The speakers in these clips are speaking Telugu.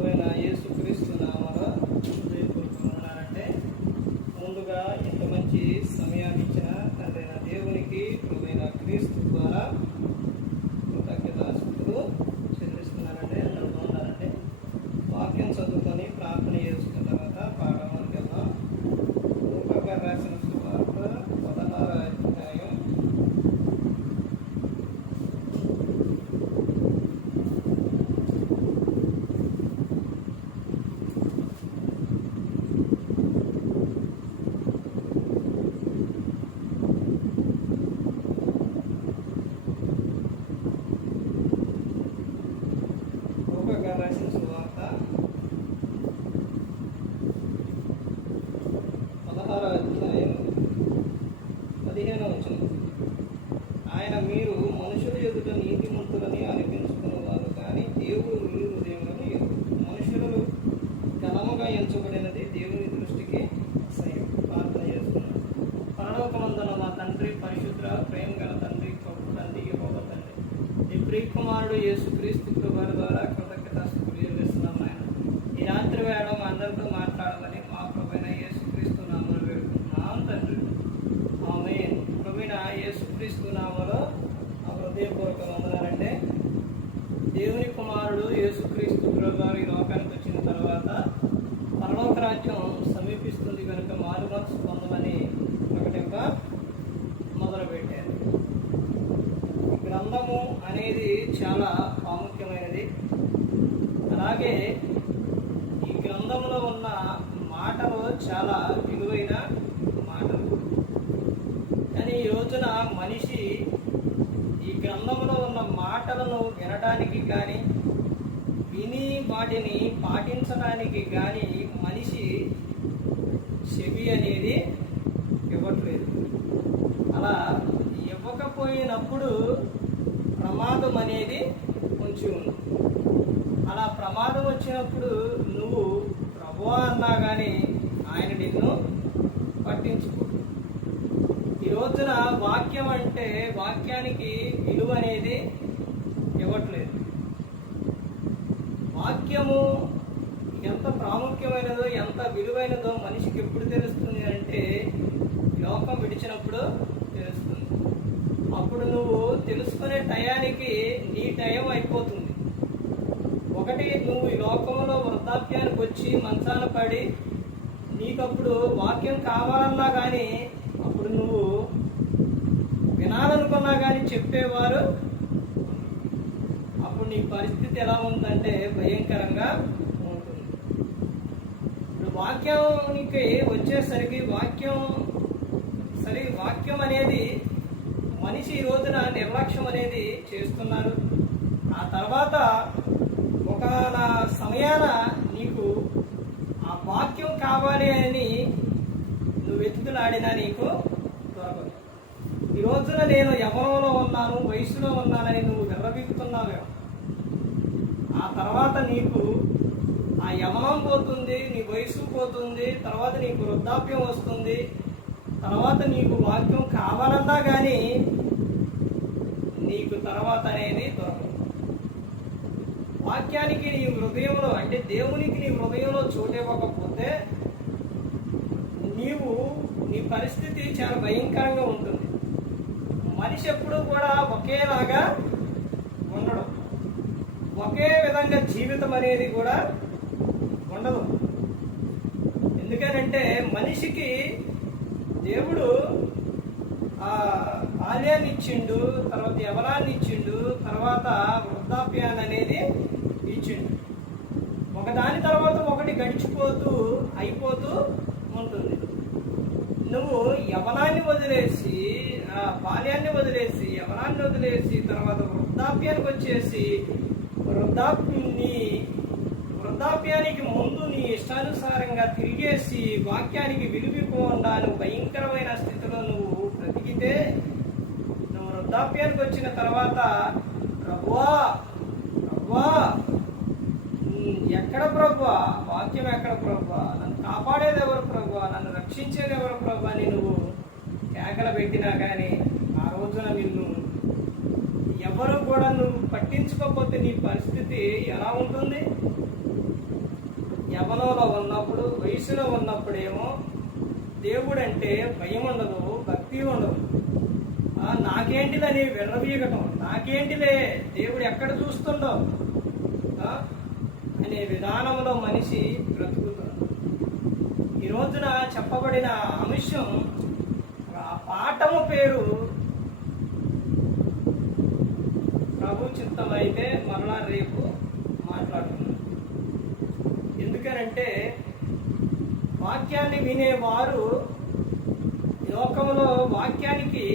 ప్రభువైన యేసుక్రీస్తు నామములో హృదయపూర్వకమున్నానంటే ముందుగా ఇంత మంచి సమయాన్ని ఇచ్చిన తండ్రైన దేవునికి ప్రభువైన క్రీస్తు ద్వారా కృతజ్ఞతాస్తుతులు చెల్లిస్తున్నానంటే అందరూ బాగున్నారంటే వాక్యం చదువుకొని ప్రార్థన చేసుకున్న తర్వాత పాఠంలోకి వెళ్దాం. లూకా గారు రాసిన సువార్త 16వ అధ్యాయం రాసిన సువార్త 16వ అధ్యాయం 15వ వచనం. ఆయన మీరు మనుషుల ఎదుట నీతిమంతులని అనిపించుకునేవారు కానీ దేవుడు మీ హృదయములను ఎరుగడు. మనుషులు ఘనముగా ఎంచబడినది దేవుని దృష్టికి అసహ్యం. ప్రార్థన చేస్తున్నాం. పరలోకమందున మా తండ్రి, పరిశుద్ధ ప్రేమ గల తండ్రి, గొప్ప తండ్రి, యెహోవా తండ్రి, నీ ప్రియ కుమారుడు యేసుక్రీస్తు వారి ద్వారా ఈ రాత్రి వేళ మా అందరితో మాట్లాడాలని మా ప్రభువైన యేసుక్రీస్తు నామములో వేడుకుంటున్నాం తండ్రి. ఆమేన్. ప్రభువైన యేసుక్రీస్తు నామములో ఆ హృదయపూర్వక వందనాలంటే దేవుని కుమారుడు యేసుక్రీస్తు వారు ఈ లోకానికి వచ్చిన తర్వాత పరలోక రాజ్యం సమీపిస్తుంది కనుక మారు మనసు పొందమని ప్రకటింప మొదలుపెట్టారు. గ్రంథము అనేది చాలా ప్రాముఖ్యమైనది. అలాగే ఈ గ్రంథంలో ఉన్న మాటలు చాలా విలువైన మాటలు. కానీ ఈ రోజున మనిషి ఈ గ్రంథంలో ఉన్న మాటలను వినడానికి కానీ విని వాటిని పాటించడానికి కానీ మనిషి చెవి అనేది ఇవ్వట్లేదు. అలా ఇవ్వకపోయినప్పుడు ప్రమాదం అనేది పొంచి ఉంది. అలా ప్రమాదం వచ్చినప్పుడు నువ్వు ప్రభువా అన్నా కానీ ఆయన నిన్ను పట్టించుకో. ఈ రోజున వాక్యం అంటే వాక్యానికి విలువ అనేది ఇవ్వట్లేదు. వాక్యము ఎంత ప్రాముఖ్యమైనదో ఎంత విలువైనదో మనిషికి ఎప్పుడు తెలుస్తుంది అంటే లోకం విడిచినప్పుడు తెలుస్తుంది. అప్పుడు నువ్వు తెలుసుకునే టయానికి నీ టైం అయిపోతుంది. ఒకటి, నువ్వు ఈ లోకంలో వృద్ధాప్యానికి వచ్చి మంచాన పడి నీకప్పుడు వాక్యం కావాలన్నా కానీ అప్పుడు నువ్వు వినాలనుకున్నా కానీ చెప్పేవారు. అప్పుడు నీ పరిస్థితి ఎలా ఉందంటే భయంకరంగా ఉంటుంది. ఇప్పుడు వాక్యానికి వచ్చేసరికి వాక్యం అనేది మనిషి ఈ రోజున నిర్లక్ష్యం అనేది చేస్తున్నారు. ఆ తర్వాత ఒక సమయాన నీకు ఆ వాక్యం కావాలి అని నువ్వు వెతుకులాడినా నీకు దొరకదు. ఈ రోజున నేను యవ్వనంలో ఉన్నాను, వయసులో ఉన్నానని నువ్వు విర్రబీగుతున్నావేమో. ఆ తర్వాత నీకు ఆ యవ్వనం పోతుంది, నీ వయసు పోతుంది, తర్వాత నీకు వృద్ధాప్యం వస్తుంది. తర్వాత నీకు వాక్యం కావాలన్నా కానీ నీకు తర్వాత అనేది దొరకదు. వాక్యానికి నీ హృదయంలో అంటే దేవునికి నీ హృదయంలో చోటివ్వకపోతే నీ పరిస్థితి చాలా భయంకరంగా ఉంటుంది. మనిషి ఎప్పుడూ కూడా ఒకేలాగా ఉండడం, ఒకే విధంగా జీవితం అనేది కూడా ఉండదు. ఎందుకనంటే మనిషికి దేవుడు బాల్యాన్ని ఇచ్చిండు, తర్వాత యవనాన్ని ఇచ్చిండు, తర్వాత వృద్ధాప్యాన్ని అనేది ఇచ్చిండు. ఒకదాని తర్వాత ఒకటి గడిచిపోతూ అయిపోతూ ఉంటుంది. నువ్వు యవనాన్ని వదిలేసి బాల్యాన్ని వదిలేసి యవనాన్ని వదిలేసి తర్వాత వృద్ధాప్యానికి వచ్చేసి వృద్ధాప్యానికి ముందు నీ ఇష్టానుసారంగా తిరిగేసి వాక్యానికి విలువిపోకుండా నువ్వు భయంకరమైన స్థితిలో నువ్వు బ్రతికితే నువ్వు వృద్ధాప్యానికి వచ్చిన తర్వాత ప్రభువా ఎక్కడ ప్రభువా, వాక్యం ఎక్కడ ప్రభువా, నన్ను కాపాడేది ఎవరు ప్రభువా, నన్ను రక్షించేది ఎవరు ప్రభువా అని నువ్వు కేకలు పెట్టినా కానీ ఆ రోజున నిన్ను ఎవరు కూడా నువ్వు పట్టించుకోకపోతే నీ పరిస్థితి ఎలా ఉంటుంది? యవ్వనంలో ఉన్నప్పుడు, వయసులో ఉన్నప్పుడేమో దేవుడు అంటే భయం ఉండదు, భక్తి ఉండదు. నాకేంటిదని విర్రవీగటం, నాకేంటిలే దేవుడు ఎక్కడ చూస్తుండో అనే విధానంలో మనిషి బ్రతుకుతున్నాడు. ఈ రోజున చెప్పబడిన అంశం, ఆ పాఠము పేరు ప్రభు చిత్తం అయితే మరలా రేపు మాట్లాడుతున్నాం. ఎందుకనంటే వాక్యాన్ని వినేవారు లోకంలో వాక్యానికి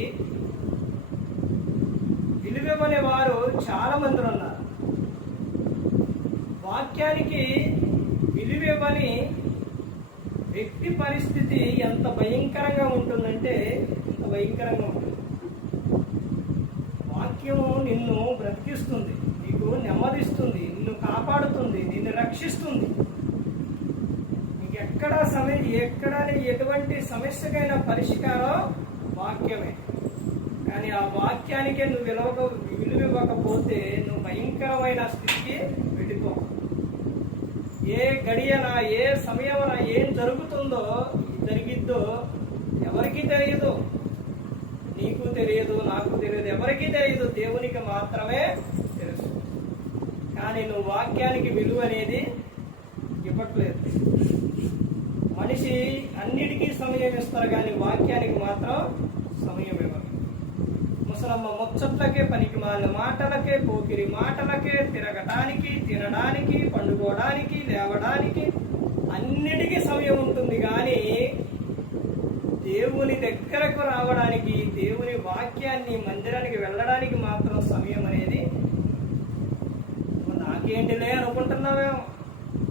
విలువివ్వని వారు చాలా మంది ఉన్నారు. వాక్యానికి విలువివ్వని వ్యక్తి పరిస్థితి ఎంత భయంకరంగా ఉంటుందంటే ఎంత భయంకరంగా ఉంటుంది. వాక్యము నిన్ను బ్రతికిస్తుంది, నీకు నెమ్మదిస్తుంది, నిన్ను కాపాడుతుంది, నిన్ను రక్షిస్తుంది. నీకు ఎటువంటి సమస్యకైనా పరిష్కారం వాక్యమే. కానీ ఆ వాక్యానికే నువ్వు విలువివ్వకపోతే నువ్వు భయంకరమైన స్థితికి వెళ్ళిపో. ఏ గడియన, ఏ సమయమున ఏం జరిగిద్దో ఎవరికీ తెలియదు. నీకు తెలియదు, నాకు తెలియదు, ఎవరికీ తెలియదు, దేవునికి మాత్రమే తెలుసు. కానీ నువ్వు వాక్యానికి విలువ అనేది ఇవ్వట్లేదు. మనిషి అన్నిటికీ సమయం ఇస్తారు కానీ వాక్యానికి మాత్రం సమయం ఇవ్వరు. ముసలమ్మ ముచ్చట్లకే, పనికి మాలిన మాటలకే, పోకిరి మాటలకే, తిరగటానికి, తినడానికి, పండుకోవడానికి, లేవడానికి అన్నిటికీ సమయం ఉంటుంది. కానీ దేవుని దగ్గరకు రావడానికి, దేవుని వాక్యాన్ని మందిరానికి వెళ్ళడానికి మాత్రం సమయం అనేది నాకేంటిలే అనుకుంటున్నావేమో.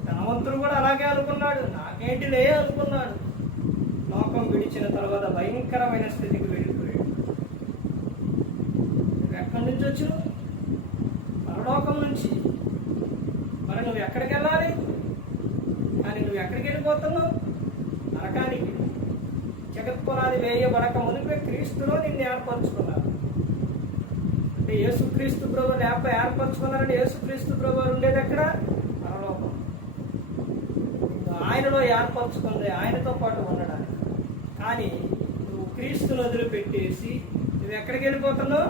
ధనవంతుడు కూడా అలాగే అనుకున్నాడు, నాకేంటిలే అనుకున్నాడు. లోకం విడిచిన తర్వాత భయంకరమైన స్థితికి వెళ్ళిపోయాడు. నువ్వు ఎక్కడి నుంచి వచ్చినావు? పరలోకం నుంచి. మరి నువ్వు ఎక్కడికి వెళ్ళాలి? కానీ నువ్వు ఎక్కడికి వెళ్ళిపోతున్నావు? నరకానికి. జగత్పునాది వేయబడక మునిపే క్రీస్తులో నిన్ను ఏర్పరచుకున్నారు. అంటే యేసుక్రీస్తు ప్రభు ఏర్పరచుకున్నారంటే యేసుక్రీస్తు ప్రభు ఉండేది ఎక్కడ? పరలోకం. ఆయనలో ఏర్పరచుకుంది, ఆయనతో పాటు ఉండడానికి. కానీ నువ్వు క్రీస్తును వదిలిపెట్టేసి నువ్వు ఎక్కడికి వెళ్ళిపోతున్నావు?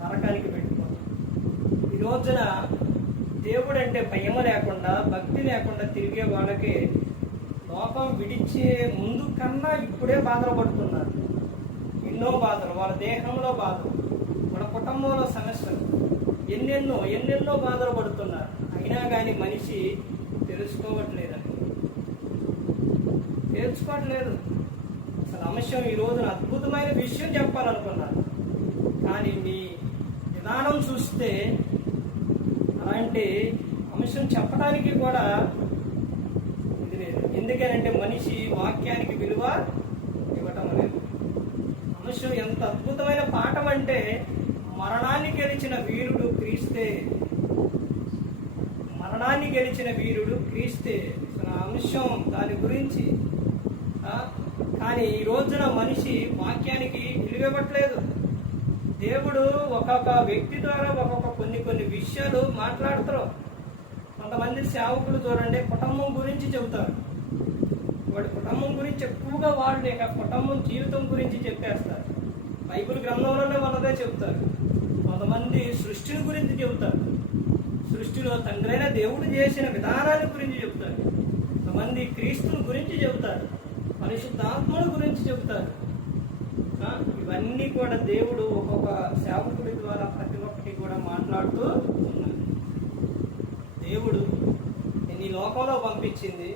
నరకానికి వెళ్ళిపోతావు. ఈ రోజున దేవుడు అంటే భయం లేకుండా, భక్తి లేకుండా తిరిగే వాళ్ళకి లోకం విడిచే ముందు కన్నా ఇప్పుడే బాధలు పడుతున్నారు. ఎన్నో బాధలు, వాళ్ళ దేహంలో బాధలు, వాళ్ళ కుటుంబంలో సమస్యలు, ఎన్నెన్నో బాధలు పడుతున్నారు. అయినా కానీ మనిషి తెలుసుకోవట్లేదు. అసలు అంశం ఈ రోజున అద్భుతమైన విషయం చెప్పాలనుకున్నాను, కానీ మీ విధానం చూస్తే అలాంటి అంశం చెప్పడానికి కూడా ఇది లేదు. ఎందుకనంటే మనిషి వాక్యానికి విలువ ఇవ్వటం లేదు. అంశం ఎంత అద్భుతమైన పాఠం అంటే మరణాన్ని గెలిచిన వీరుడు క్రీస్తే. మరణాన్ని గెలిచిన వీరుడు క్రీస్తే. అంశం దాని గురించి. కానీ ఈ రోజున మనిషి వాక్యానికి విలువివ్వట్లేదు. దేవుడు ఒక్కొక్క వ్యక్తి ద్వారా కొన్ని విషయాలు మాట్లాడుతారు. కొంతమంది సేవకులు చూడండి, కుటుంబం గురించి చెబుతారు. వాడి కుటుంబం గురించి ఎక్కువగా వాళ్ళు కుటుంబం జీవితం గురించి చెప్పేస్తారు. బైబిల్ గ్రంథంలోనే వాళ్ళదే చెబుతారు. కొంతమంది సృష్టిని గురించి చెబుతారు. సృష్టిలో తండ్రైన దేవుడు చేసిన విధానాల గురించి చెబుతారు. కొంతమంది క్రీస్తుని గురించి చెబుతారు, పరిశుద్ధాత్మల గురించి చెబుతారు. ఇవన్నీ కూడా దేవుడు ఒక్కొక్క సేవకుడి ద్వారా ప్రతి ఒక్కటి కూడా మాట్లాడుతూ ఉన్నాడు. దేవుడు నీ లోకంలో పంపించింది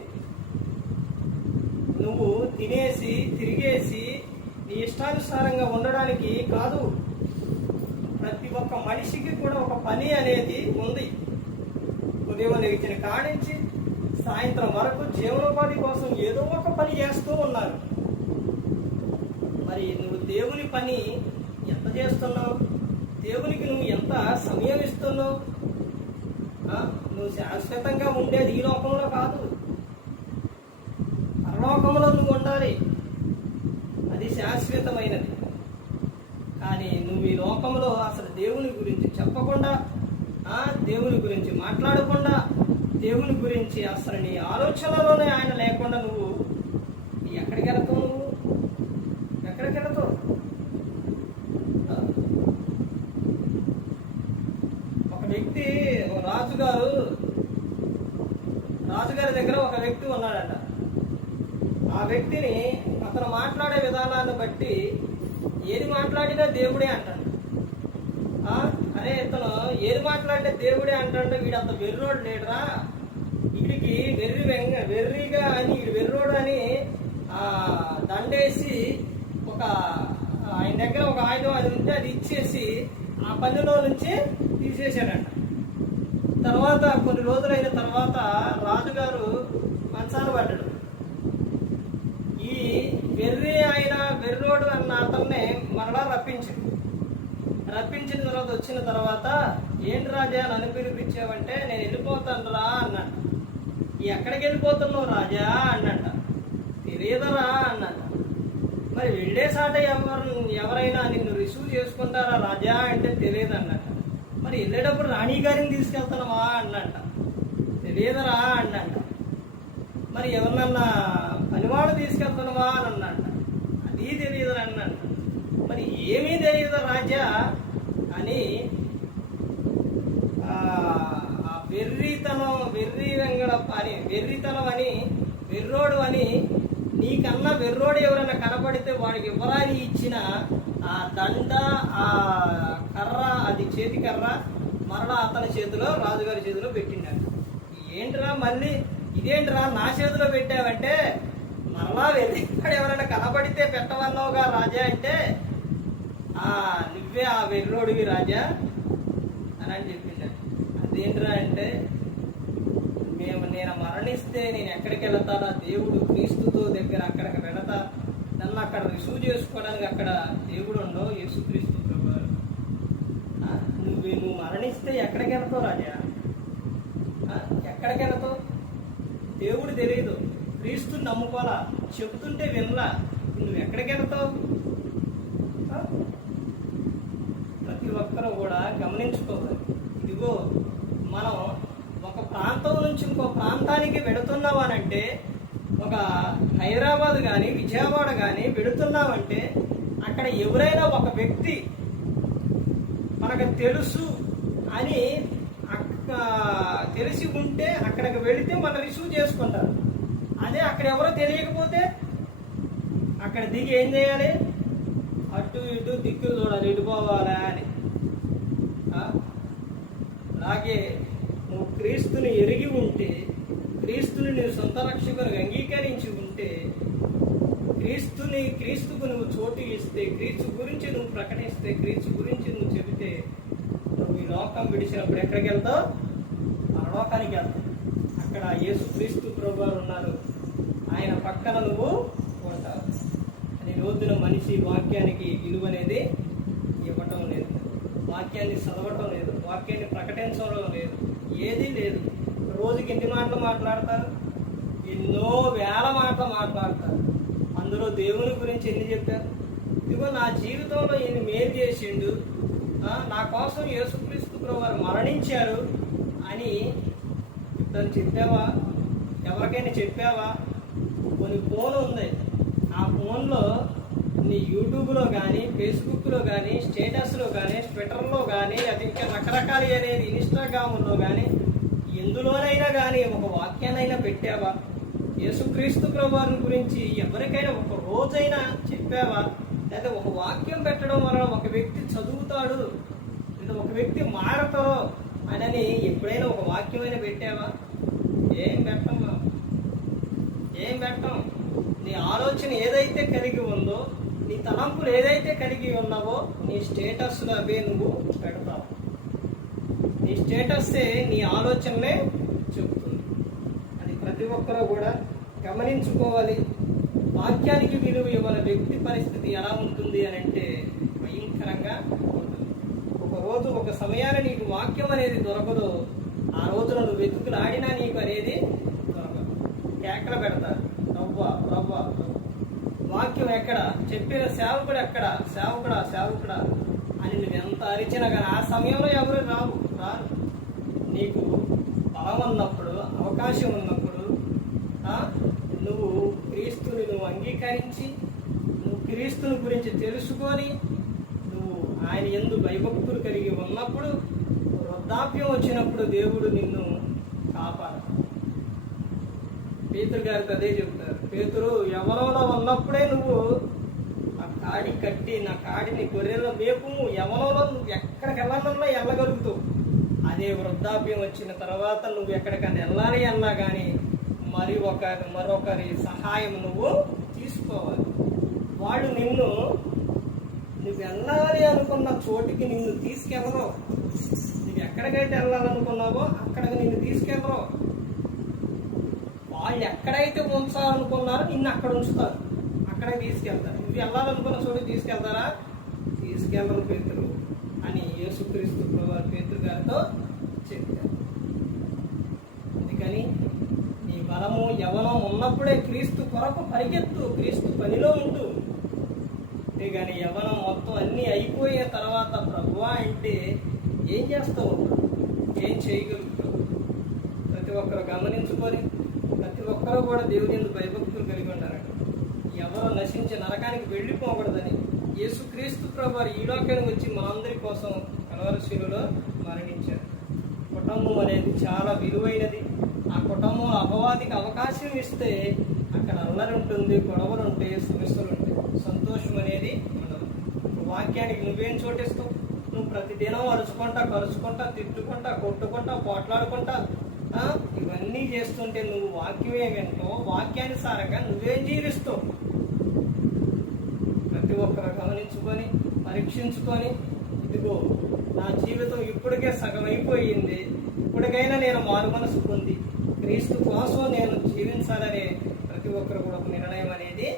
నువ్వు తినేసి తిరిగేసి నీ ఇష్టానుసారంగా ఉండడానికి కాదు. ప్రతి ఒక్క మనిషికి కూడా ఒక పని అనేది ఉంది. ఉదయం లేచిన కాడించి సాయంత్రం వరకు జీవనోపాధి కోసం ఏదో ఒక పని చేస్తూ ఉన్నారు. మరి నువ్వు దేవుని పని ఎంత చేస్తున్నావు? దేవునికి నువ్వు ఎంత సమయం ఇస్తున్నావు? నువ్వు శాశ్వతంగా ఉండేది ఈ లోకంలో కాదు, పరలోకంలో నువ్వు ఉండాలి. అది శాశ్వతమైనది. కానీ నువ్వు ఈ లోకంలో అసలు దేవుని గురించి చెప్పకుండా, దేవుని గురించి మాట్లాడకుండా, దేవుని గురించి అసలు నీ ఆలోచనలోనే ఆయన లేకుండా నువ్వు ఎక్కడికి వెళ్తావు? ఎక్కడికి వెళ్తావు? ఒక వ్యక్తి, రాజుగారి దగ్గర ఒక వ్యక్తి ఉన్నాడట. ఆ వ్యక్తిని అతను మాట్లాడే విధానాన్ని బట్టి ఏది మాట్లాడినా దేవుడే అంటాడు. అరే ఇతను ఏది మాట్లాడినా దేవుడే అంటాడు, వీడు అంత వెర్రోడు లేడురా, వీడికి వెర్రిగా అని వీడు వెర్రోడు అని దండేసి ఆయన దగ్గర ఒక ఆయుధం అది ఉంటే అది ఇచ్చేసి ఆ పనిలో నుంచి తీసేశాడంట. తర్వాత కొన్ని రోజులైన తర్వాత రాజుగారు మంచాన పడ్డాడు. ఈ వెర్రోడు అన్న అతన్ని మరలా రప్పించిన తర్వాత వచ్చిన తర్వాత, ఏంటి రాజా నన్ను పిలిపించావంటే, నేను వెళ్ళిపోతాను రా అన్నాడు. ఎక్కడికి వెళ్ళిపోతున్నావు రాజా అన్నట. తెలియదరా అన్నట. మరి వెళ్ళేసాట ఎవరైనా నిన్ను రిసీవ్ చేసుకుంటారా రాజా అంటే తెలియదు అన్నట. మరి వెళ్ళేటప్పుడు రాణి గారిని తీసుకెళ్తానమా అన్నట. తెలియదరా అన్నట. మరి ఎవరినన్నా పనివాడు తీసుకెళ్తానమా అని అన్నట. అది తెలియదు అన్నట. మరి ఏమీ తెలియదు రాజా అని వెర్రితనం అని వెర్రోడు అని, నీకన్నా వెర్రోడు ఎవరైనా కనపడితే వాడికి ఎవరాని ఇచ్చిన ఆ దండ, ఆ కర్ర, అది చేతి కర్ర మరలా అతని చేతిలో, రాజుగారి చేతిలో పెట్టిండాడు. ఏంట్రా మళ్ళీ ఇదేంట్రా నా చేతిలో పెట్టావంటే, మరలా వెర్రివాడు ఎవరైనా కనపడితే పెట్టవన్నావుగా రాజా అంటే, నువ్వే ఆ వెర్రోడివి రాజా అని చెప్పిండాడు. అదేంట్రా అంటే, నేను మరణిస్తే నేను ఎక్కడికి వెళతానా, దేవుడు క్రీస్తుతో దగ్గర అక్కడికి వెళతా, నన్ను అక్కడ రిసీవ్ చేసుకోవడానికి అక్కడ దేవుడు ఉండవు, యేసుక్రీస్తు ప్రభువారు. నువ్వు మరణిస్తే ఎక్కడికి వెళ్తావు రాజా? ఎక్కడికి వెళతావు? దేవుడు తెలియదు, క్రీస్తుని నమ్ముకోవాలా, చెబుతుంటే వినలా, నువ్వు ఎక్కడికి వెళతావు? ప్రతి ఒక్కరూ కూడా గమనించుకోవాలి. ఇదిగో మనం ఒక ప్రాంతం నుంచి ఇంకో ప్రాంతానికి వెళుతున్నామనంటే, ఒక హైదరాబాద్ కానీ విజయవాడ కానీ వెళుతున్నామంటే, అక్కడ ఎవరైనా ఒక వ్యక్తి మనకు తెలుసు అని తెలిసి ఉంటే అక్కడికి వెళితే మనం రిసీవ్ చేసుకుంటారు. అదే అక్కడ ఎవరో తెలియకపోతే అక్కడ దిగి ఏం చేయాలి? అటు ఇటు దిక్కులు చూడాలి, ఇటు పోవాలా అని. అలాగే నువ్వు క్రీస్తుని ఎరిగి ఉంటే, క్రీస్తుని నువ్వు సొంత రక్షకునికి అంగీకరించి ఉంటే, క్రీస్తుకు నువ్వు చోటు ఇస్తే, క్రీస్తు గురించి నువ్వు ప్రకటిస్తే, క్రీస్తు గురించి నువ్వు చెబితే, నువ్వు ఈ లోకం విడిచినప్పుడు ఎక్కడికి వెళ్తావు? పరలోకానికి వెళ్తావు. అక్కడ యేసు క్రీస్తు ప్రభువారు ఉన్నారు, ఆయన పక్కన నువ్వు ఉంటావు. అని రోజున మనిషి వాక్యానికి విలువ అనేది ఇవ్వటం లేదు, వాక్యాన్ని చదవటం లేదు, వాక్యాన్ని ప్రకటించడం లేదు, ఏదీ లేదు. రోజుకి ఎన్ని మాటలు మాట్లాడతారు? ఎన్నో వేల మాటలు మాట్లాడతారు. అందులో దేవుని గురించి ఎన్ని చెప్పారు? ఇదిగో నా జీవితంలో ఈయన మేలు చేసిండు, నా కోసం యేసుక్రీస్తు ప్రభువారు మరణించారు అని దాన్ని చెప్పావా? ఎవరికైనా చెప్పావా? కొన్ని ఫోన్ ఉంది, ఆ ఫోన్లో నీ యూట్యూబ్లో కానీ, ఫేస్బుక్లో కానీ, స్టేటస్లో కానీ, ట్విట్టర్లో కానీ, అది ఇంకా రకరకాల అనేది ఇన్స్టాగ్రామ్లో కానీ, ఎందులోనైనా కానీ ఒక వాక్యాన్నైనా పెట్టావా? యేసుక్రీస్తు ప్రభువారి గురించి ఎవరికైనా ఒక రోజైనా చెప్పావా? లేదా ఒక వాక్యం పెట్టడం వలన ఒక వ్యక్తి చదువుతాడు, లేదా ఒక వ్యక్తి మారతారో అని ఎప్పుడైనా ఒక వాక్యమైనా పెట్టావా? ఏం పెట్టమ్మా, ఏం పెట్టం. నీ ఆలోచన ఏదైతే కలిగి ఉందో, నీ తలంపులు ఏదైతే కలిగి ఉన్నావో, నీ స్టేటస్లో అవే నువ్వు పెడతావు. నీ స్టేటస్సే నీ ఆలోచనలే చెబుతుంది. అది ప్రతి ఒక్కరూ కూడా గమనించుకోవాలి. వాక్యానికి విలువ ఇవ్వని వ్యక్తి పరిస్థితి ఎలా ఉంటుంది అని అంటే భయంకరంగా ఉంటుంది. ఒకరోజు ఒక సమయాన్ని నీకు వాక్యం అనేది దొరకదు, ఆ రోజున నువ్వు వెతుకులాడినా నీకు అనేది దొరకదు. కేకలు పెడతారు, రవ్వ రవ్వ, వాక్యం ఎక్కడ, చెప్పిన సేవకుడు ఎక్కడ, సేవకుడా సేవకుడా అని నువ్వు ఎంత అరిచినా కానీ ఆ సమయంలో ఎవరు రారు. నీకు బలం ఉన్నప్పుడు, అవకాశం ఉన్నప్పుడు నువ్వు క్రీస్తుని అంగీకరించి, నువ్వు క్రీస్తుని గురించి తెలుసుకొని, నువ్వు ఆయన యందు భయభక్తులు కలిగి ఉన్నప్పుడు, వృద్ధాప్యం వచ్చినప్పుడు దేవుడు నిన్ను కాపాడు. పేతురు గారికి అదే చెప్తారు. పేతురు, యవ్వనంలో ఉన్నప్పుడే నువ్వు ఆ కాడి కట్టి, నా కాడిని గొర్రెల మేపు, యవ్వనంలో నువ్వు ఎక్కడికి వెళ్ళాలన్నా వెళ్ళగలుగుతావు. అదే వృద్ధాప్యం వచ్చిన తర్వాత నువ్వు ఎక్కడికైనా వెళ్ళాలి అన్నా కానీ మరొకరి సహాయం నువ్వు తీసుకోవాలి. వాళ్ళు నువ్వు వెళ్ళాలి అనుకున్న చోటికి నిన్ను తీసుకెళ్ళరు. నువ్వు ఎక్కడికైతే వెళ్ళాలనుకున్నావో అక్కడికి నిన్ను తీసుకెళ్ళరు. వాళ్ళు ఎక్కడైతే ఉంచాలనుకున్నారో నిన్ను అక్కడ ఉంచుతారు, అక్కడికి తీసుకెళ్తారు. నువ్వు వెళ్ళాలనుకున్న చోటికి తీసుకెళ్తారా? తీసుకెళ్ళరు పేతురు అని యేసుక్రీస్తు ప్రభువు పేతురు గారితో చెప్పారు. అందుకని నీ బలము యవ్వనం ఉన్నప్పుడే క్రీస్తు కొరకు పరిగెత్తు, క్రీస్తు పనిలో ఉండు. అంతేగాని యవ్వనం మొత్తం అన్నీ అయిపోయిన తర్వాత ప్రభువా అంటే ఏం చేస్తావు? ఏం చేయగలుగుతావు? ప్రతి ఒక్కరు గమనించుకొని, ప్రతి ఒక్కరూ కూడా దేవుని యందు భయభక్తులు కలిగి ఉండాలండి. ఎవరో నశించి నరకానికి వెళ్ళిపోకూడదని యేసుక్రీస్తు ప్రభువారు ఈ లోకానికి వచ్చి మనందరి కోసం కలవరి శిలువలో మరణించారు. కుటుంబం అనేది చాలా విలువైనది. ఆ కుటుంబం అపవాదికి అవకాశం ఇస్తే అక్కడ అల్లరి ఉంటుంది, గొడవలు ఉంటాయి, సమస్యలు ఉంటాయి, సంతోషం అనేది ఉండదు. వాక్యానికి నువ్వేం చోటిస్తావు? నువ్వు ప్రతిదినం కరుచుకుంటా, తిట్టుకుంటా, కొట్టుకుంటా, పోట్లాడుకుంటా ఇవన్నీ చేస్తుంటే నువ్వు వాక్యమే వింటావు, వాక్యానుసారంగా నువ్వేం జీవిస్తావు? ప్రతి ఒక్కరు గమనించుకొని, పరీక్షించుకొని, ఇదిగో నా జీవితం ఇప్పటికే సగం అయిపోయింది, ఇప్పటికైనా నేను మారు మనసు పొంది క్రీస్తు కోసం నేను జీవించాలనే ప్రతి ఒక్కరు కూడా ఒక నిర్ణయం అనేది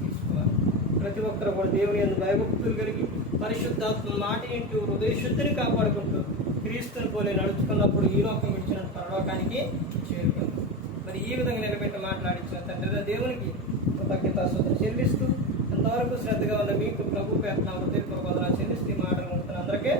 తీసుకోవాలి. ప్రతి ఒక్కరు కూడా దేవుని యందు భయభక్తులు కలిగి పరిశుద్ధాత్మ మాట ఇంటూ హృదయ శుద్ధిని కాపాడుకుంటూ క్రీస్తుని పోలే నడుచుకున్నప్పుడు ఈ లోకం విడిచిన పరలోకానికి చేరుకుంది. మరి ఈ విధంగా నిలబెట్టి మాట్లాడించిన తండ్రి దేవునికి కృతజ్ఞతాస్తుతులు చెల్లిస్తూ, ఎంతవరకు శ్రద్ధగా ఉన్న మీకు ప్రభు పేరున హృదయపూర్వక వందనాలు చెల్లిస్తూ ఈ మాటలు అందరికీ